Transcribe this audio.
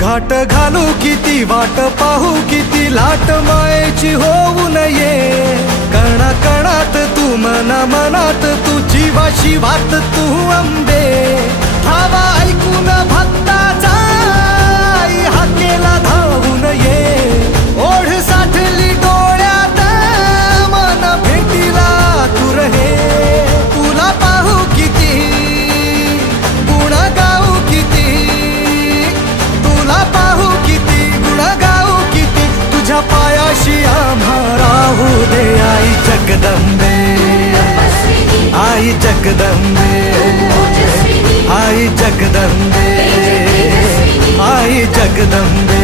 घाट घालू किती वाट पाहू किती लाट मायेची होऊ नये कणा कणात तू मना मनात तू जीवा शिवात तू अंबे धावा ऐकून भक्ताचा आई हाकेला धावून ये ओढ साठली डोळ्यात मन भेटीला तू रहे तुला पाहू किती गुण गाऊ किती तुला पाहू किती गुण गाऊ किती तुझ्या पायाशी आम्हा राहू दे आई जगदंबे आई जगदंबे आई जगदंबे आई जगदंबे